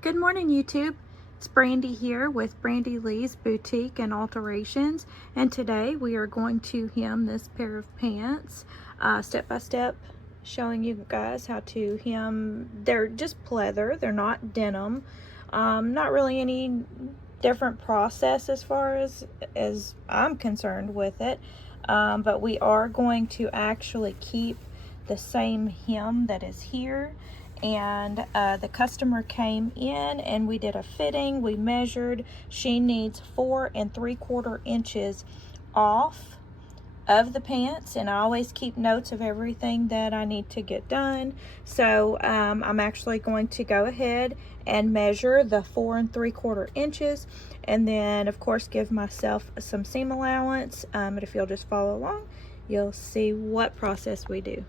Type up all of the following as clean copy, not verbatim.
Good morning, YouTube. It's Brandy here with Brandy Lee's Boutique and Alterations, and today we are going to hem this pair of pants step by step, showing you guys how to hem. They're just pleather, they're not denim. Not really any different process as far as I'm concerned with it, but we are going to actually keep the same hem that is here. And the customer came in and we did a fitting. We measured. She needs 4 3/4 inches off of the pants, and I always keep notes of everything that I need to get done. So I'm actually going to go ahead and measure the 4 3/4 inches, and then of course give myself some seam allowance. But if you'll just follow along, you'll see what process we do.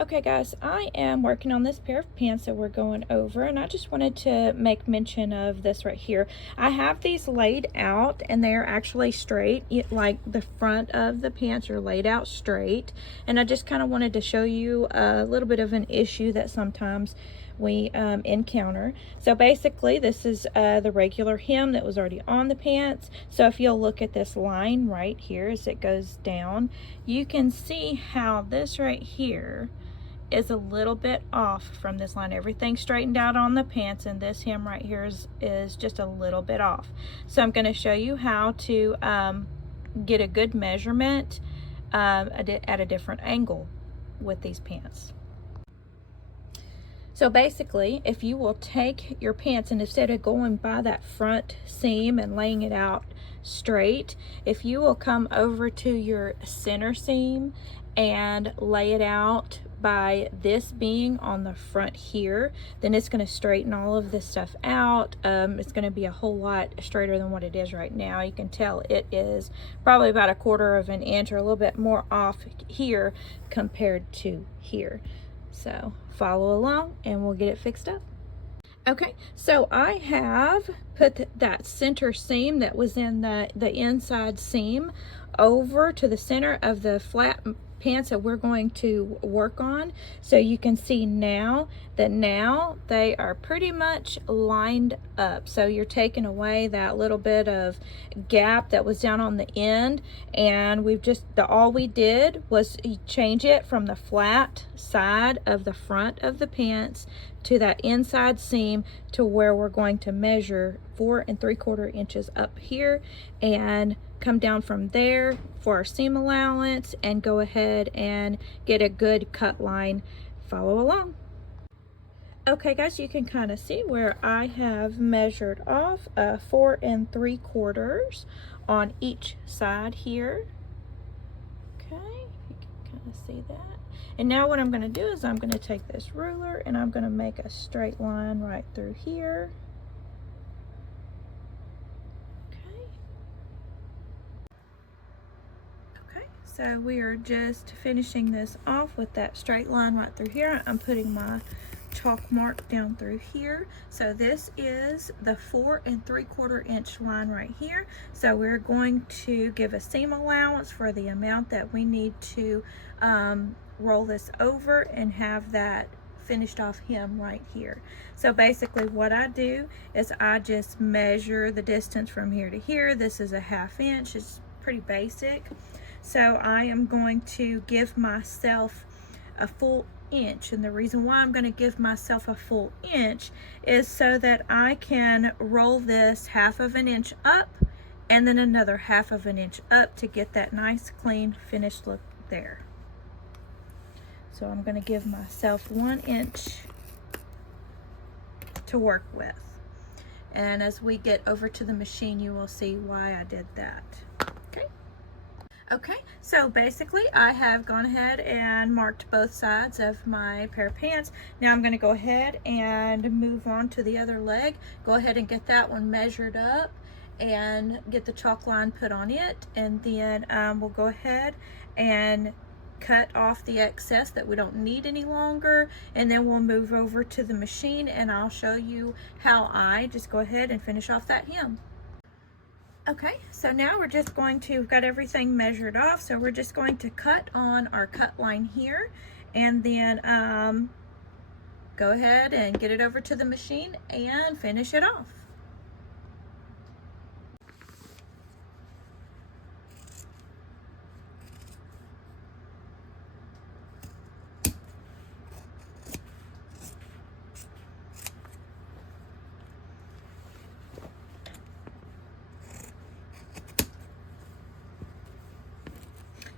Okay guys, I am working on this pair of pants that we're going over, and I just wanted to make mention of this right here. I have these laid out and they're actually straight, like the front of the pants are laid out straight, and I just kind of wanted to show you a little bit of an issue that sometimes we encounter. So basically this is the regular hem that was already on the pants. So if you'll look at this line right here as it goes down, you can see how this right here is a little bit off from this line. Everything straightened out on the pants, and this hem right here is just a little bit off. So I'm going to show you how to get a good measurement at a different angle with these pants. So basically, if you will take your pants, and instead of going by that front seam and laying it out straight, if you will come over to your center seam and lay it out by this being on the front here, then it's going to straighten all of this stuff out. It's going to be a whole lot straighter than what it is right now. You can tell it is probably about 1/4 inch or a little bit more off here compared to here. So follow along and we'll get it fixed up. Okay, so I have put that center seam that was in the inside seam over to the center of the flat pants that we're going to work on. So you can see now that they are pretty much lined up. So you're taking away that little bit of gap that was down on the end, and we've just all we did was change it from the flat side of the front of the pants to that inside seam to where we're going to measure 4 3/4 inches up here, and come down from there for our seam allowance and go ahead and get a good cut line. Follow along. Okay guys, you can kind of see where I have measured off 4 3/4 on each side here. Okay, you can kind of see that. And now what I'm going to do is I'm going to take this ruler and I'm going to make a straight line right through here. So we are just finishing this off with that straight line right through here. I'm putting my chalk mark down through here. So this is the 4 3/4 inch line right here. So we're going to give a seam allowance for the amount that we need to roll this over and have that finished off hem right here. So basically what I do is I just measure the distance from here to here. This is a 1/2 inch. It's pretty basic. So I am going to give myself a full inch, and the reason why I'm going to give myself a full inch is so that I can roll this 1/2 inch up and then another 1/2 inch up to get that nice clean finished look there. So I'm going to give myself 1 inch to work with, and as we get over to the machine you will see why I did that. Okay, so basically I have gone ahead and marked both sides of my pair of pants. Now I'm going to go ahead and move on to the other leg. Go ahead and get that one measured up and get the chalk line put on it, and then we'll go ahead and cut off the excess that we don't need any longer, and then we'll move over to the machine and I'll show you how I just go ahead and finish off that hem. Okay, so now we're just going to, we've got everything measured off, so we're just going to cut on our cut line here, and then go ahead and get it over to the machine and finish it off.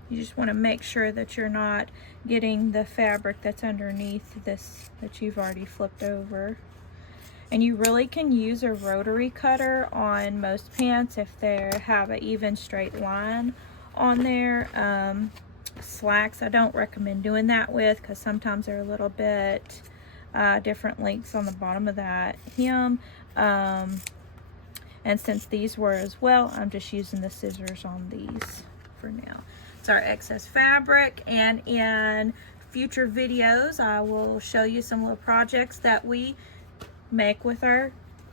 You just want to make sure that you're not getting the fabric that's underneath this that you've already flipped over. And you really can use a rotary cutter on most pants if they have an even straight line on there. Slacks I don't recommend doing that with, because sometimes they're a little bit different lengths on the bottom of that hem. And since these were as well, I'm just using the scissors on these for now. It's our excess fabric, and in future videos I will show you some little projects that we make with our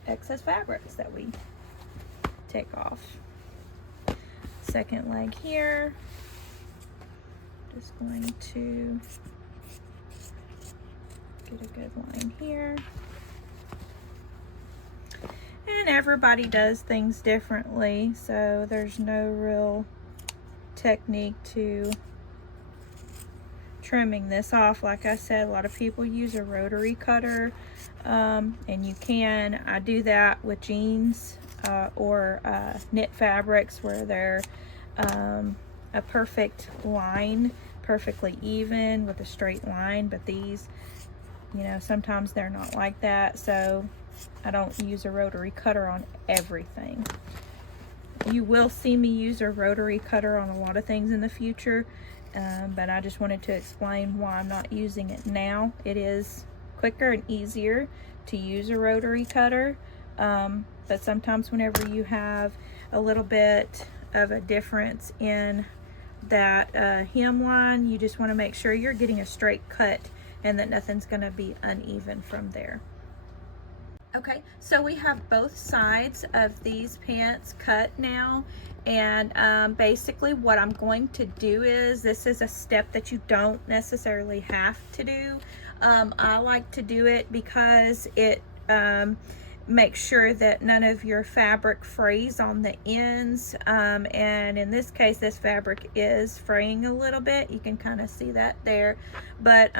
excess fabrics that we take off. Second leg here, just going to get a good line here. And everybody does things differently, so there's no real technique to trimming this off. Like I said, a lot of people use a rotary cutter, and you can. I do that with jeans or knit fabrics where they're a perfect line, perfectly even with a straight line, but these, you know, sometimes they're not like that, so I don't use a rotary cutter on everything. You will see me use a rotary cutter on a lot of things in the future, but I just wanted to explain why I'm not using it now. It is quicker and easier to use a rotary cutter, but sometimes whenever you have a little bit of a difference in that hem line, you just want to make sure you're getting a straight cut and that nothing's going to be uneven from there. Okay, so we have both sides of these pants cut now, and basically what I'm going to do is, this is a step that you don't necessarily have to do. I like to do it because it makes sure that none of your fabric frays on the ends, and in this case this fabric is fraying a little bit. You can kind of see that there, but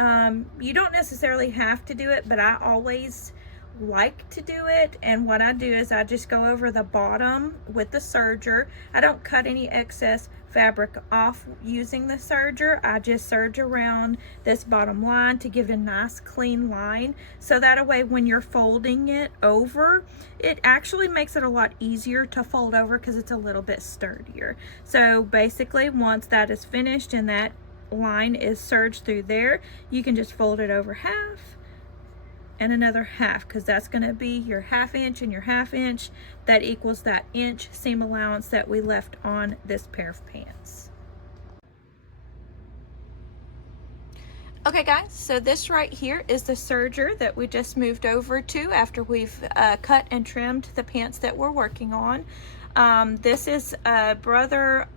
you don't necessarily have to do it, but I always like to do it. And what I do is I just go over the bottom with the serger. I don't cut any excess fabric off using the serger. I just serge around this bottom line to give it a nice clean line, so that way when you're folding it over, it actually makes it a lot easier to fold over because it's a little bit sturdier. So basically once that is finished and that line is serged through there, you can just fold it over half and another half, because that's going to be your 1/2 inch and your 1/2 inch. That equals that inch seam allowance that we left on this pair of pants. Okay guys, so this right here is the serger that we just moved over to after we've cut and trimmed the pants that we're working on. This is a Brother,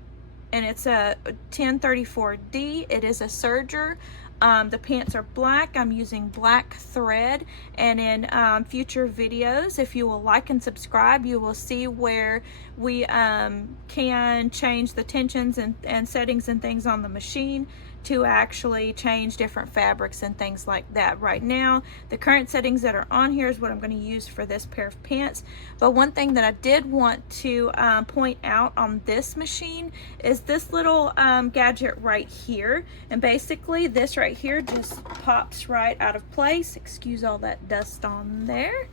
and it's a 1034D. It is a serger. The pants are black. I'm using black thread, and in future videos, if you will like and subscribe, you will see where we can change the tensions and settings and things on the machine to actually change different fabrics and things like that. Right now, the current settings that are on here is what I'm going to use for this pair of pants. But one thing that I did want to point out on this machine is this little gadget right here. And basically this right here just pops right out of place. Excuse all that dust on there.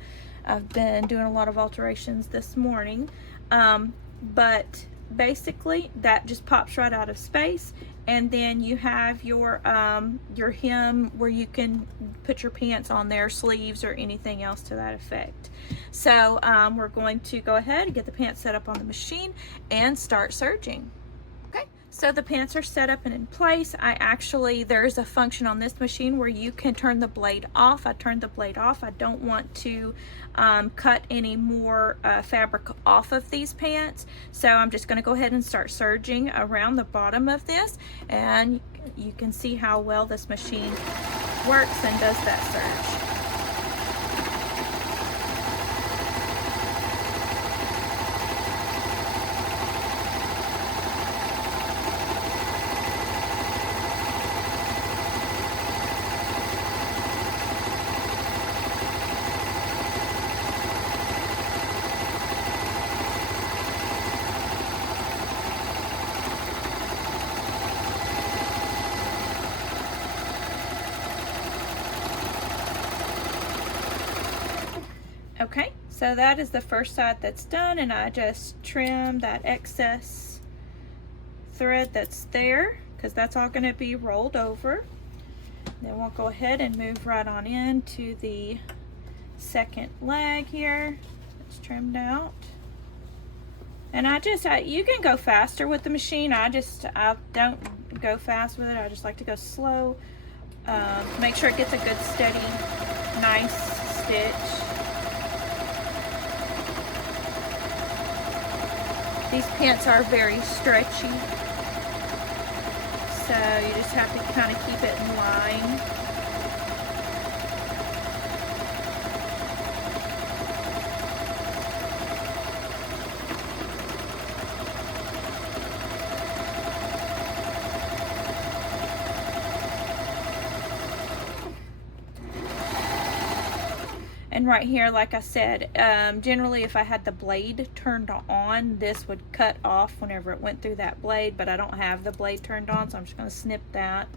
I've been doing a lot of alterations this morning. But basically that just pops right out of space, and then you have your hem where you can put your pants on there, sleeves or anything else to that effect. So we're going to go ahead and get the pants set up on the machine and start serging. Okay, so the pants are set up and in place. There's a function on this machine where you can turn the blade off. I turned the blade off. I don't want to cut any more fabric off of these pants, so I'm just going to go ahead and start serging around the bottom of this, and you can see how well this machine works and does that serge. Okay, so that is the first side that's done, and I just trim that excess thread that's there because that's all going to be rolled over. Then we'll go ahead and move right on into the second leg here. It's trimmed out. And you can go faster with the machine. I don't go fast with it. I just like to go slow. Make sure it gets a good, steady, nice stitch. These pants are very stretchy, so you just have to kind of keep it in line. And right here, like I said, generally if I had the blade turned on, this would cut off whenever it went through that blade, but I don't have the blade turned on, so I'm just going to snip that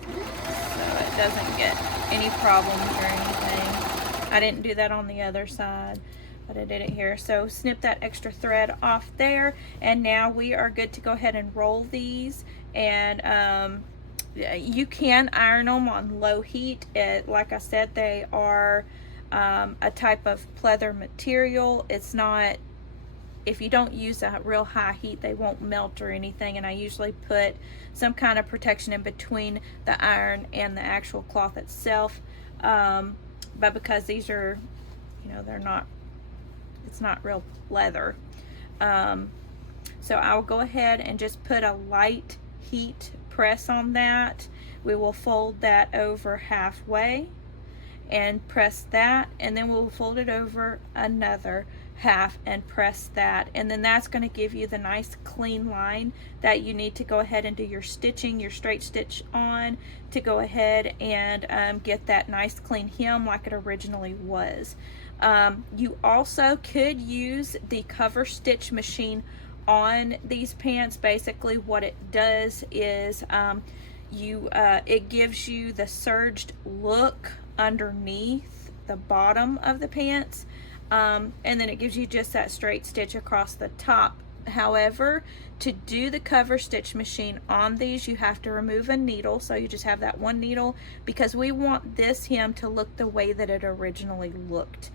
so it doesn't get any problems or anything. I didn't do that on the other side, but I did it here. So snip that extra thread off there, and now we are good to go ahead and roll these. And you can iron them on low heat. Like I said, they are a type of pleather material. It's not, if you don't use a real high heat, they won't melt or anything. And I usually put some kind of protection in between the iron and the actual cloth itself. But because these are, you know, it's not real leather. So I'll go ahead and just put a light heat press on that. We will fold that over halfway and press that, and then we'll fold it over another half and press that, and then that's going to give you the nice clean line that you need to go ahead and do your stitching, your straight stitch on, to go ahead and get that nice clean hem like it originally was. You also could use the cover stitch machine on these pants. Basically what it does is it gives you the serged look underneath the bottom of the pants, and then it gives you just that straight stitch across the top. However, to do the cover stitch machine on these, you have to remove a needle, so you just have that one needle, because we want this hem to look the way that it originally looked.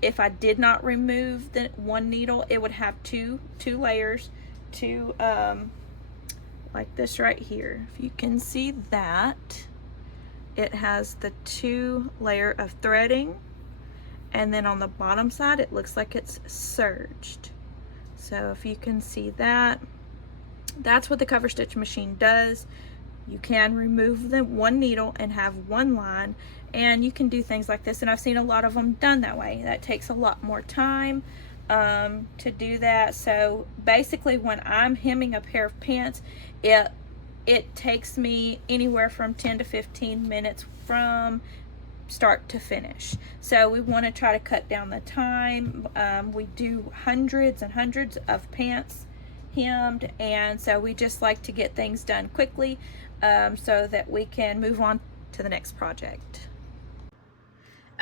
If I did not remove the one needle, it would have two layers, like this right here. If you can see that, it has the 2 layer of threading, and then on the bottom side it looks like it's serged. So if you can see that, that's what the cover stitch machine does. You can remove the one needle and have one line, and you can do things like this, and I've seen a lot of them done that way. That takes a lot more time to do that. So basically when I'm hemming a pair of pants, it takes me anywhere from 10 to 15 minutes from start to finish. So we want to try to cut down the time. We do hundreds and hundreds of pants hemmed, and so we just like to get things done quickly so that we can move on to the next project.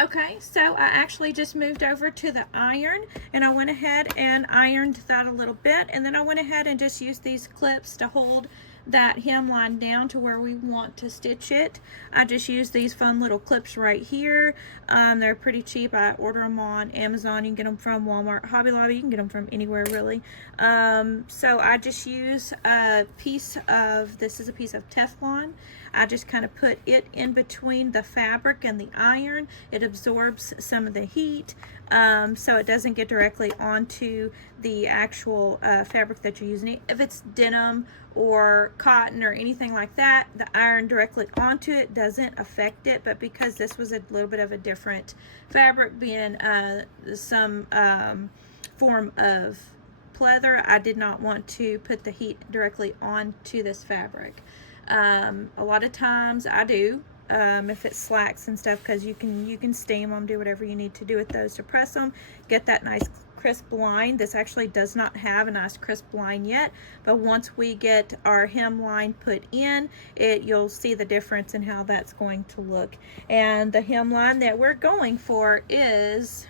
Okay, so I actually just moved over to the iron, and I went ahead and ironed that a little bit, and then I went ahead and just used these clips to hold that hemline down to where we want to stitch it. I just use these fun little clips right here. They're pretty cheap. I order them on Amazon. You can get them from Walmart, Hobby Lobby. You can get them from anywhere really. So I just use a piece of, this is a piece of Teflon. I just kind of put it in between the fabric and the iron. It absorbs some of the heat, so it doesn't get directly onto the actual fabric that you're using. If it's denim or cotton or anything like that, the iron directly onto it doesn't affect it, but because this was a little bit of a different fabric, being some form of pleather, I did not want to put the heat directly onto this fabric. A lot of times I do, if it slacks and stuff, because you can steam them, do whatever you need to do with those to press them, get that nice crisp line. This actually does not have a nice crisp line yet, but once we get our hem line put in, you'll see the difference in how that's going to look. And the hem line that we're going for is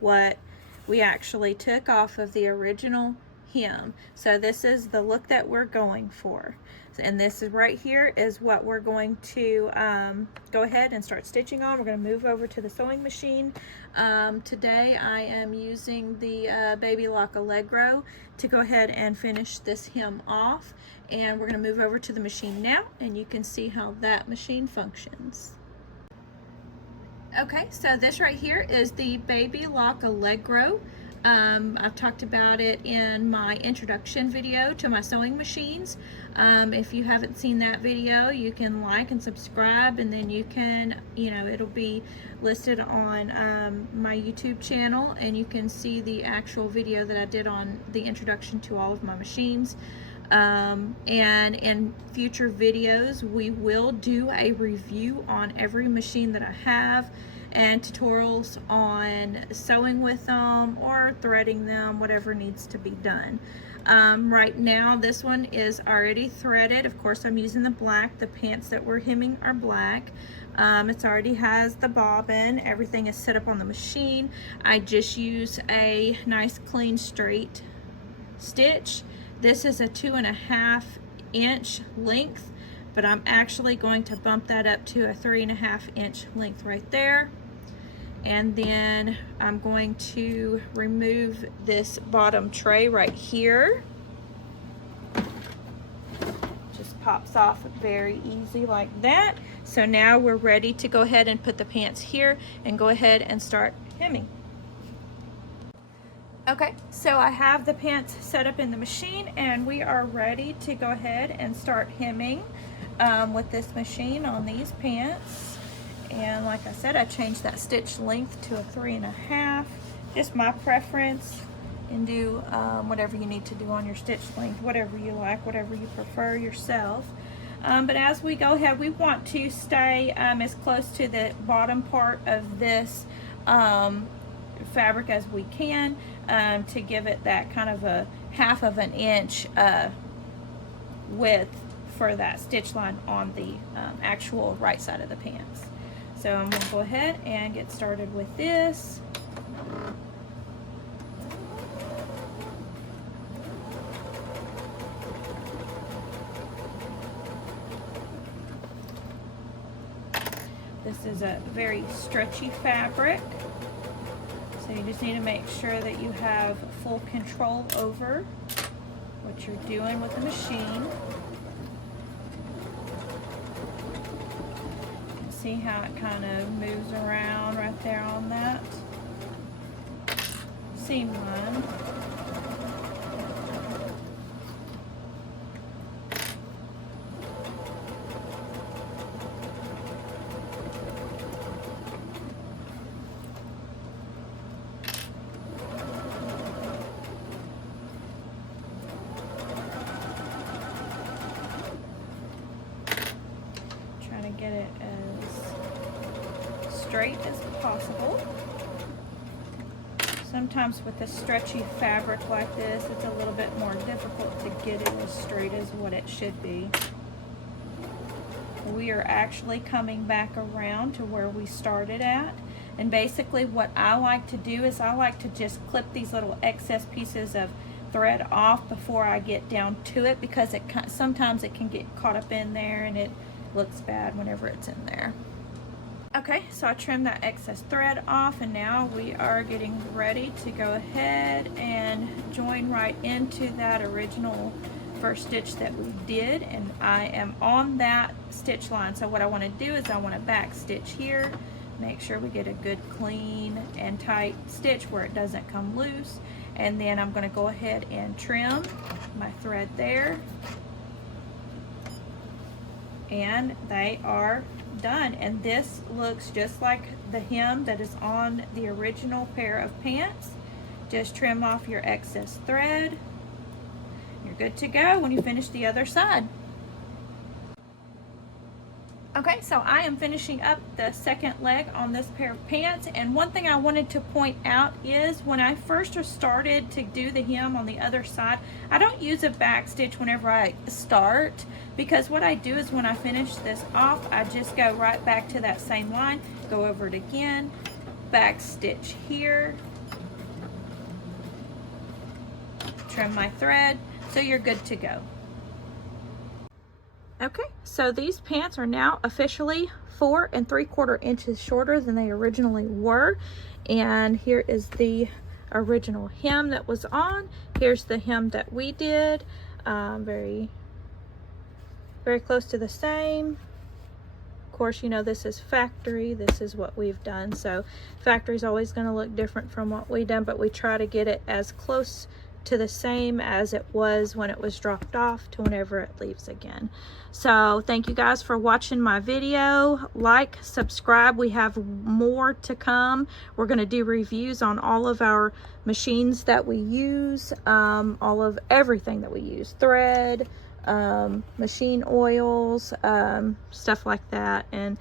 what we actually took off of the original hem. So this is the look that we're going for. And this is right here is what we're going to go ahead and start stitching on. We're going to move over to the sewing machine. Today I am using the Baby Lock Allegro to go ahead and finish this hem off. And we're going to move over to the machine now, and you can see how that machine functions. Okay, so this right here is the Baby Lock Allegro. I've talked about it in my introduction video to my sewing machines. If you haven't seen that video, you can like and subscribe, and then you can, it'll be listed on my YouTube channel, and you can see the actual video that I did on the introduction to all of my machines. And in future videos, we will do a review on every machine that I have, and tutorials on sewing with them or threading them, whatever needs to be done. Right now this one is already threaded. Of course, I'm using the black. The pants that we're hemming are black. It already has the bobbin. Everything is set up on the machine. I just use a nice clean straight stitch. This is a 2.5 inch length, but I'm actually going to bump that up to a 3.5 inch length right there. And then I'm going to remove this bottom tray right here. Just pops off very easy like that. So now we're ready to go ahead and put the pants here and go ahead and start hemming. Okay, so I have the pants set up in the machine, and we are ready to go ahead and start hemming with this machine on these pants. And like I said, I changed that stitch length to a 3.5, just my preference, and do whatever you need to do on your stitch length, whatever you like, whatever you prefer yourself. But as we go ahead, we want to stay as close to the bottom part of this fabric as we can, to give it that kind of a 1/2 inch width for that stitch line on the actual right side of the pants. So I'm going to go ahead and get started with this. This is a very stretchy fabric, so you just need to make sure that you have full control over what you're doing with the machine. See how it kind of moves around right there on that seam line. Trying to get it as straight as possible. Sometimes with a stretchy fabric like this, it's a little bit more difficult to get it as straight as what it should be. We are actually coming back around to where we started at. And basically what I like to do is I like to just clip these little excess pieces of thread off before I get down to it, because sometimes it can get caught up in there and it looks bad whenever it's in there. Okay, so I trimmed that excess thread off, and now we are getting ready to go ahead and join right into that original first stitch that we did, and I am on that stitch line. So what I want to do is I want to back stitch here, make sure we get a good clean and tight stitch where it doesn't come loose, and then I'm going to go ahead and trim my thread there, and they are done. And this looks just like the hem that is on the original pair of pants. Just trim off your excess thread. You're good to go when you finish the other side. Okay, so I am finishing up the second leg on this pair of pants, and one thing I wanted to point out is when I first started to do the hem on the other side, I don't use a back stitch whenever I start, because what I do is when I finish this off, I just go right back to that same line, go over it again, back stitch here, trim my thread, so you're good to go. Okay, so these pants are now officially 4 3/4 inches shorter than they originally were. And here is the original hem that was on. Here's the hem that we did. Very close to the same. Of course, you know, this is factory. This is what we've done. So factory is always going to look different from what we done, but we try to get it as close to the same as it was when it was dropped off to whenever it leaves again. So thank you guys for watching my video. Like, subscribe. We have more to come. We're going to do reviews on all of our machines that we use, all of everything that we use, thread, machine oils, stuff like that. And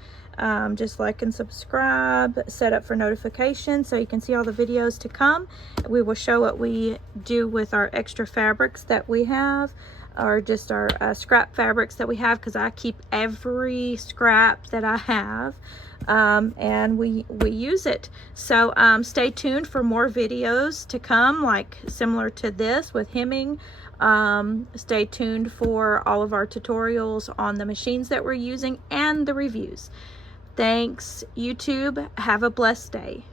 just like and subscribe, set up for notifications so you can see all the videos to come. We will show what we do with our extra fabrics that we have, or just our scrap fabrics that we have, because I keep every scrap that I have, and we use it. So stay tuned for more videos to come, like similar to this with hemming. Stay tuned for all of our tutorials on the machines that we're using and the reviews. Thanks, YouTube. Have a blessed day.